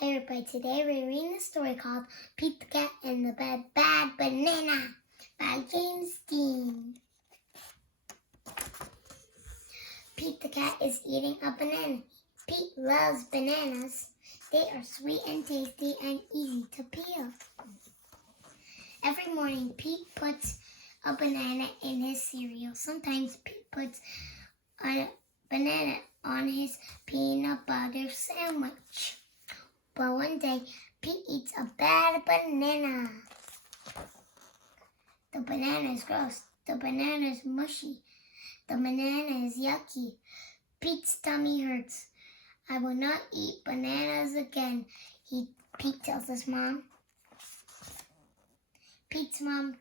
Hey everybody, today we're reading a story called Pete the Cat and the Bad Banana by James Dean. Pete the Cat is eating a banana. Pete loves bananas. They are sweet and tasty and easy to peel. Every morning, Pete puts a banana in his cereal. Sometimes Pete puts a banana on his peanut butter sandwich. But one day, Pete eats a bad banana. The banana is gross. The banana is mushy. The banana is yucky. Pete's tummy hurts. I will not eat bananas again, Pete tells his mom. Pete's mom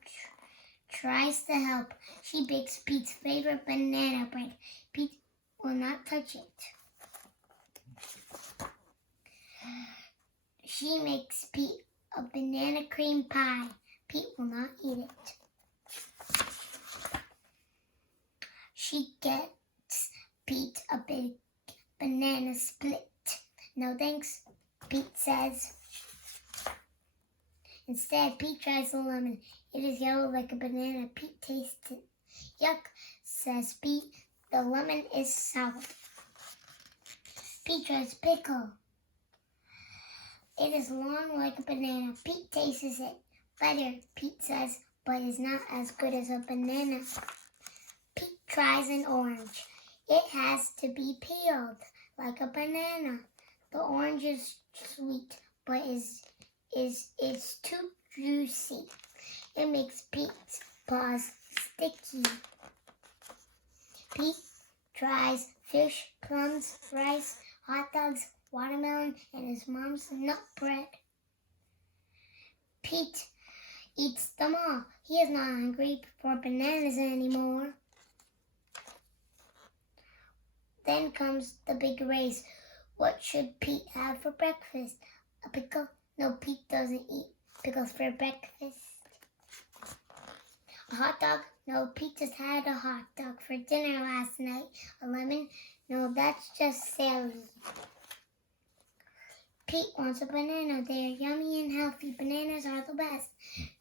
tries to help. She bakes Pete's favorite banana bread. Pete will not touch it. She makes Pete a banana cream pie. Pete will not eat it. She gets Pete a big banana split. No thanks, Pete says. Instead, Pete tries the lemon. It is yellow like a banana. Pete tastes it. Yuck, says Pete. The lemon is sour. Pete tries pickle. It is long like a banana. Pete tastes it. Better, Pete says, but is not as good as a banana. Pete tries an orange. It has to be peeled like a banana. The orange is sweet, but is too juicy. It makes Pete's paws sticky. Pete tries fish, plums, rice, hot dogs, watermelon, and his mom's nut bread. Pete eats them all. He is not hungry for bananas anymore. Then comes the big race. What should Pete have for breakfast? A pickle? No, Pete doesn't eat pickles for breakfast. A hot dog? No, Pete just had a hot dog for dinner last night. A lemon? No, that's just Sally. Pete wants a banana. They are yummy and healthy. Bananas are the best.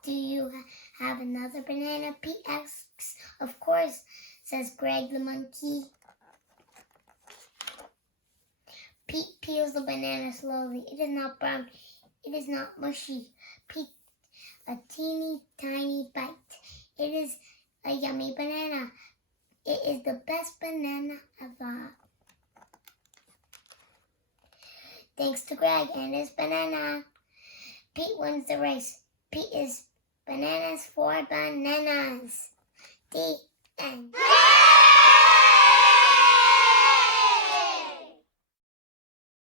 Do you have another banana? Pete asks. Of course, says Greg the monkey. Pete peels the banana slowly. It is not brown. It is not mushy. Pete, a teeny tiny bite. It is a yummy banana. It is the best banana ever. Thanks to Greg and his banana. Pete wins the race. Pete is bananas for bananas. The end.